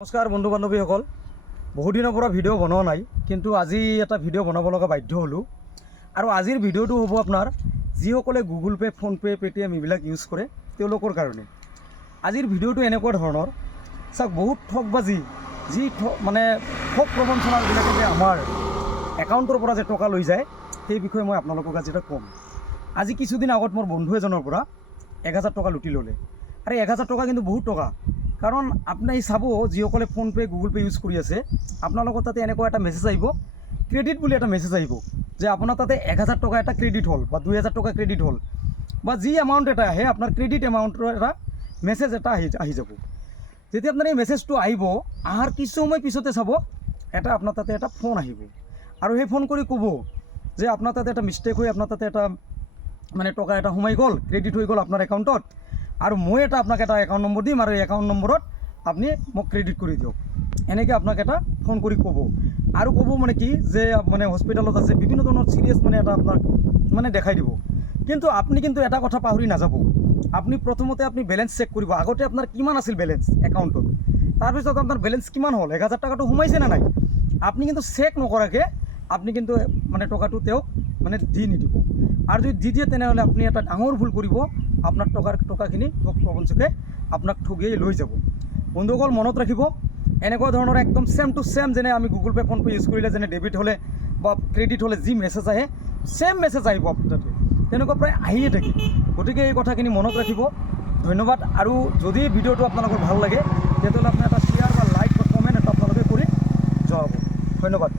নমস্কাৰ বন্ধু বান্ধৱীসকল বহুদিনৰ পৰা ভিডিঅ' বনোৱা নাই, কিন্তু আজি এটা ভিডিঅ' বনাব লগা বাধ্য হ'লোঁ। আৰু আজিৰ ভিডিঅ'টো হ'ব আপোনাৰ যিসকলে গুগল পে' ফোনপে' পে'টিএম এইবিলাক ইউজ কৰে, তেওঁলোকৰ কাৰণে। আজিৰ ভিডিঅ'টো এনেকুৱা ধৰণৰ। চাওক, বহুত ঠগবাজি যি মানে ঠগ প্ৰবঞ্চনাবিলাকে যে আমাৰ একাউণ্টৰ পৰা যে টকা লৈ যায়, সেই বিষয়ে মই আপোনালোকক আজি এটা ক'ম। আজি কিছুদিন আগত মোৰ বন্ধু এজনৰ পৰা এক হাজাৰ টকা লুটি ল'লে। আৰু, এক হাজাৰ টকা কিন্তু বহুত টকা। কাৰণ আপুনি চাব যিসকলে ফোনপে' গুগল পে' ইউজ কৰি আছে। আপোনালোকৰ তাতে এনেকুৱা এটা মেছেজ আহিব। ক্ৰেডিট বুলি এটা মেছেজ আহিব, যে আপোনাৰ তাতে এক হাজাৰ টকা এটা ক্ৰেডিট হ'ল বা দুই হাজাৰ টকা ক্ৰেডিট হ'ল বা যি এমাউণ্ট এটা আহে, আপোনাৰ ক্ৰেডিট এমাউণ্টৰ এটা মেছেজ এটা আহি আহি যাব। যেতিয়া আপোনাৰ এই মেছেজটো আহিব অহাৰ কিছু সময় পিছতে চাব, এটা আপোনাৰ তাতে এটা ফোন আহিব। আৰু সেই ফোন কৰি ক'ব যে আপোনাৰ তাতে এটা মিষ্টেক হৈ, আপোনাৰ তাতে এটা মানে টকা এটা সোমাই গ'ল ক্ৰেডিট হৈ গ'ল আপোনাৰ একাউণ্টত আৰু মই এটা আপোনাক এটা একাউণ্ট নম্বৰ দিম আৰু একাউণ্ট নম্বৰত আপুনি মোক ক্ৰেডিট কৰি দিয়ক। এনেকৈ আপোনাক এটা ফোন কৰি ক'ব। আৰু ক'ব মানে কি যে মানে হস্পিটেলত আছে, বিভিন্ন ধৰণৰ চিৰিয়াছ মানে এটা আপোনাক মানে দেখাই দিব। কিন্তু আপুনি কিন্তু এটা কথা পাহৰি নাযাব। আপুনি প্ৰথমতে আপুনি বেলেঞ্চ চেক কৰিব। আগতে আপোনাৰ কিমান আছিল বেলেঞ্চ একাউণ্টত তাৰপিছত আপোনাৰ বেলেঞ্চ কিমান হ'ল? এক হাজাৰ টকাটো সোমাইছে নে নাই? আপুনি কিন্তু চেক নকৰাকৈ আপুনি কিন্তু মানে টকাটো তেওঁক মানে দি নিদিব। আৰু যদি দি দিয়ে, তেনেহ'লে আপুনি এটা ডাঙৰ ভুল কৰিব। আপোনাৰ টকাৰ টকাখিনি ঠগ প্ৰবঞ্চকে আপোনাক ঠগিয়াই লৈ যাব। বন্ধুসকল, মনত ৰাখিব, এনেকুৱা ধৰণৰ একদম ছেম টু ছেম যেনে আমি গুগল পে' ফোনপে' ইউজ কৰিলে, যেনে ডেবিট হ'লে বা ক্ৰেডিট হ'লে যি মেছেজ আহে ছেম মেছেজ আহিব আপোনাৰ তাতে তেনেকুৱা প্ৰায় আহিয়ে থাকে। গতিকে এই কথাখিনি মনত ৰাখিব। ধন্যবাদ। আৰু যদি ভিডিঅ'টো আপোনালোকৰ ভালো লাগে, তেতিয়াহ'লে আপোনাৰ এটা শ্বেয়াৰ বা লাইক বা কমেণ্ট এটা আপোনালোকে কৰি জনাব। ধন্যবাদ।